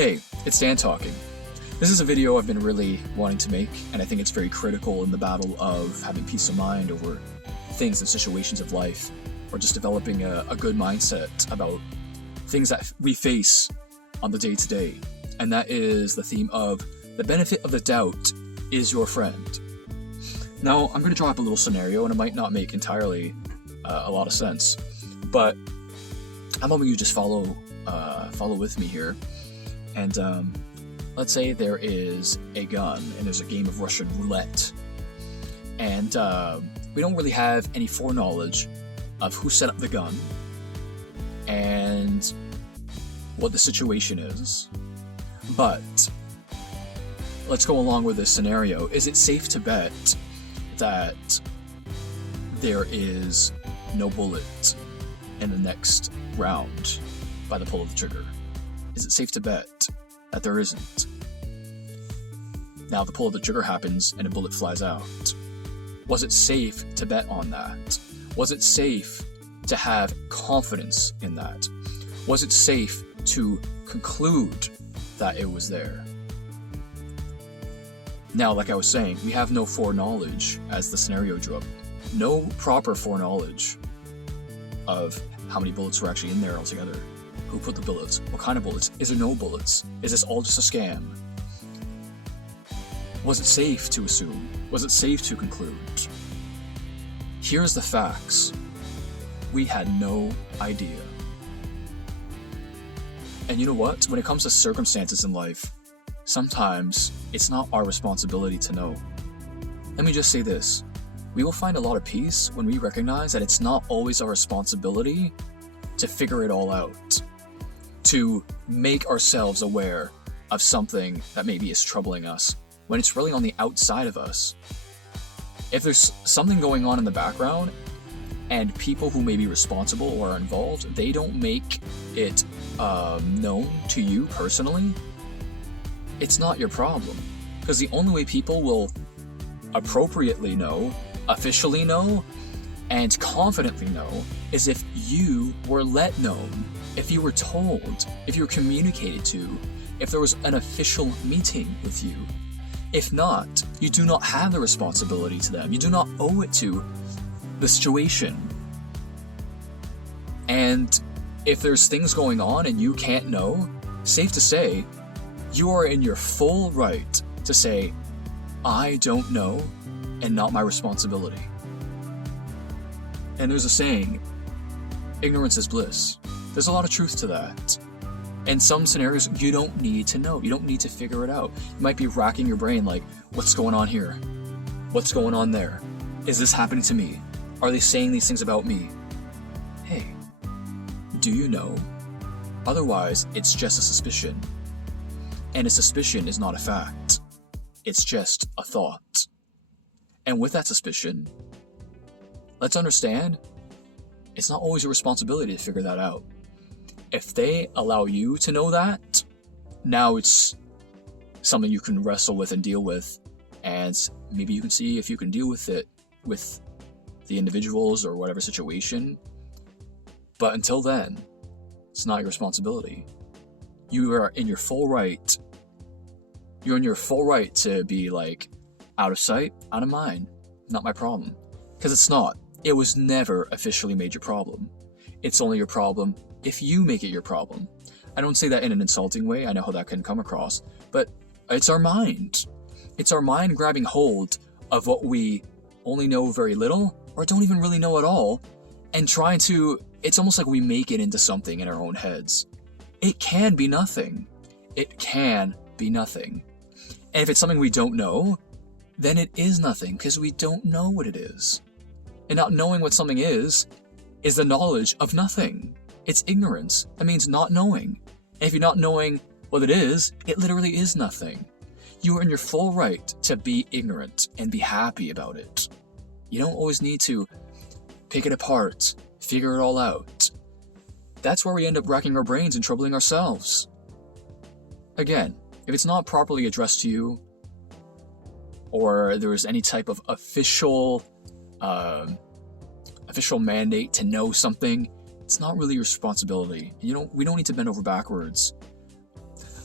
Hey, it's Dan talking. This is a video I've been really wanting to make, and I think it's very critical in the battle of having peace of mind over things and situations of life, or just developing a good mindset about things that we face on the day-to-day. And that is the theme of the benefit of the doubt is your friend. Now, I'm going to draw up a little scenario, and it might not make entirely a lot of sense, but I'm hoping you just follow with me here. And let's say there is a gun and there's a game of Russian roulette, and we don't really have any foreknowledge of who set up the gun and what the situation is. But let's go along with this scenario. Is it safe to bet that there is no bullet in the next round by the pull of the trigger? Is it safe to bet that there isn't? Now the pull of the trigger happens and a bullet flies out. Was it safe to bet on that? Was it safe to have confidence in that? Was it safe to conclude that it was there? Now, like I was saying, we have no foreknowledge, as the scenario drew up. No proper foreknowledge of how many bullets were actually in there altogether. Who put the bullets? What kind of bullets? Is there no bullets? Is this all just a scam? Was it safe to assume? Was it safe to conclude? Here's the facts. We had no idea. And you know what? When it comes to circumstances in life, sometimes it's not our responsibility to know. Let me just say this. We will find a lot of peace when we recognize that it's not always our responsibility to figure it all out, to make ourselves aware of something that maybe is troubling us, when it's really on the outside of us. If there's something going on in the background, and people who may be responsible or are involved, they don't make it known to you personally, it's not your problem. Because the only way people will appropriately know, officially know, and confidently know is if you were let know, if you were told, if you were communicated to, if there was an official meeting with you. If not, you do not have the responsibility to them. You do not owe it to the situation. And if there's things going on and you can't know, safe to say, you are in your full right to say, I don't know, and not my responsibility. And there's a saying, ignorance is bliss. There's a lot of truth to that. In some scenarios, you don't need to know. You don't need to figure it out. You might be racking your brain like, what's going on here? What's going on there? Is this happening to me? Are they saying these things about me? Hey, do you know? Otherwise, it's just a suspicion. And a suspicion is not a fact. It's just a thought. And with that suspicion, let's understand, it's not always your responsibility to figure that out. If they allow you to know that, now it's something you can wrestle with and deal with, and maybe you can see if you can deal with it with the individuals or whatever situation. But until then, it's not your responsibility. You are in your full right. You're in your full right to be like, out of sight, out of mind, not my problem. Because it's not. It was never officially made your problem. It's only your problem if you make it your problem. I don't say that in an insulting way, I know how that can come across, but it's our mind. It's our mind grabbing hold of what we only know very little, or don't even really know at all, and trying to, it's almost like we make it into something in our own heads. It can be nothing. It can be nothing. And if it's something we don't know, then it is nothing, because we don't know what it is. And not knowing what something is the knowledge of nothing. It's ignorance. That means not knowing. And if you're not knowing what it literally is nothing. You are in your full right to be ignorant and be happy about it. You don't always need to pick it apart, figure it all out. That's where we end up racking our brains and troubling ourselves. Again, if it's not properly addressed to you, or there is any type of official mandate to know something, it's not really your responsibility. We don't need to bend over backwards.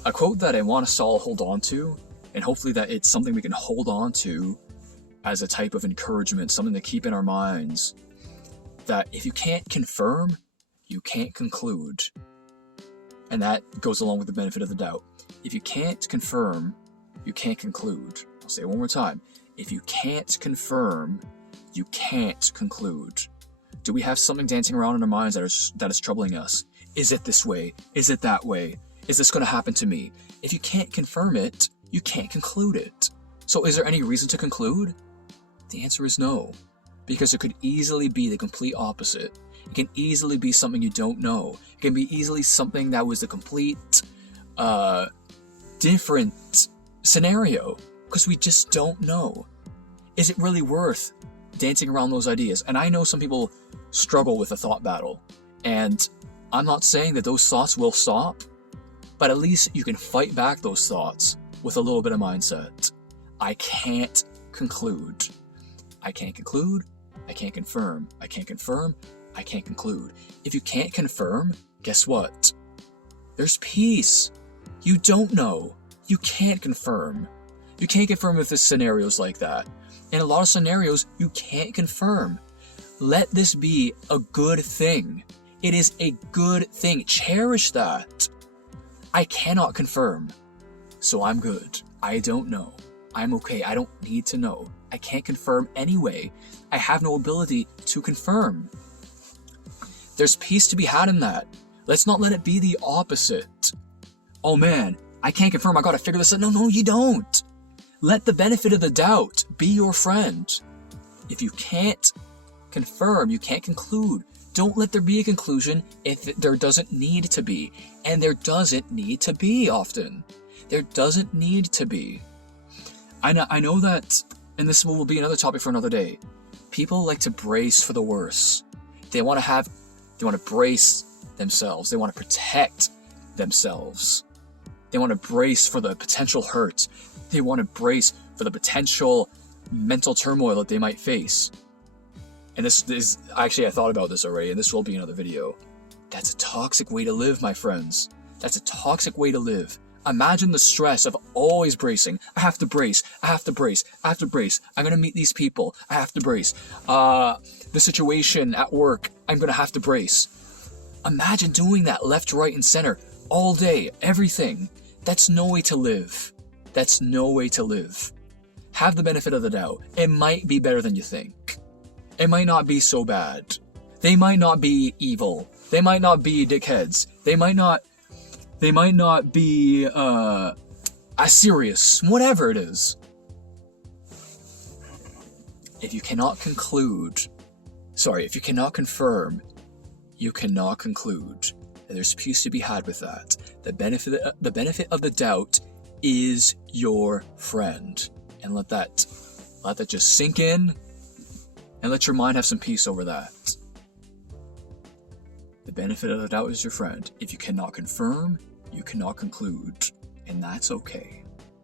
A quote that I want us to all hold on to, and hopefully that it's something we can hold on to as a type of encouragement, something to keep in our minds, that if you can't confirm, you can't conclude. And that goes along with the benefit of the doubt. If you can't confirm, you can't conclude. I'll say it one more time. If you can't confirm, you can't conclude. Do we have something dancing around in our minds that is troubling us? Is it this way? Is it that way? Is this going to happen to me? If you can't confirm it, you can't conclude it. So is there any reason to conclude? The answer is no, because it could easily be the complete opposite. It can easily be something you don't know. It can be easily something that was a complete different scenario, because we just don't know. Is it really worth dancing around those ideas? And I know some people struggle with a thought battle, and I'm not saying that those thoughts will stop, but at least you can fight back those thoughts with a little bit of mindset. I can't conclude. I can't conclude. I can't confirm. I can't confirm. I can't conclude. If you can't confirm, guess what? There's peace. You don't know. You can't confirm. You can't confirm if there's scenarios like that. In a lot of scenarios, you can't confirm. Let this be a good thing. It is a good thing. Cherish that. I cannot confirm, so I'm good. I don't know. I'm okay. I don't need to know. I can't confirm anyway. I have no ability to confirm. There's peace to be had in that. Let's not let it be the opposite. Oh man, I can't confirm. I gotta figure this out. No, you don't. Let the benefit of the doubt be your friend. If you can't confirm, you can't conclude. Don't let there be a conclusion if there doesn't need to be. And there doesn't need to be often. There doesn't need to be. I know that, and this will be another topic for another day, people like to brace for the worst. They want to brace themselves. They want to protect themselves. They want to brace for the potential hurt. They want to brace for the potential mental turmoil that they might face. And this is, actually I thought about this already, and this will be another video. That's a toxic way to live, my friends. That's a toxic way to live. Imagine the stress of always bracing. I have to brace. I have to brace. I have to brace. I'm going to meet these people. I have to brace. The situation at work, I'm going to have to brace. Imagine doing that left, right, and center all day, everything. That's no way to live. That's no way to live. Have the benefit of the doubt. It might be better than you think. It might not be so bad. They might not be evil. They might not be dickheads. They might not be serious. Whatever it is. If you cannot confirm, you cannot conclude. And there's peace to be had with that. The benefit of the doubt is your friend. And let that just sink in, and let your mind have some peace over that. The benefit of the doubt is your friend. If you cannot confirm, you cannot conclude. And that's okay.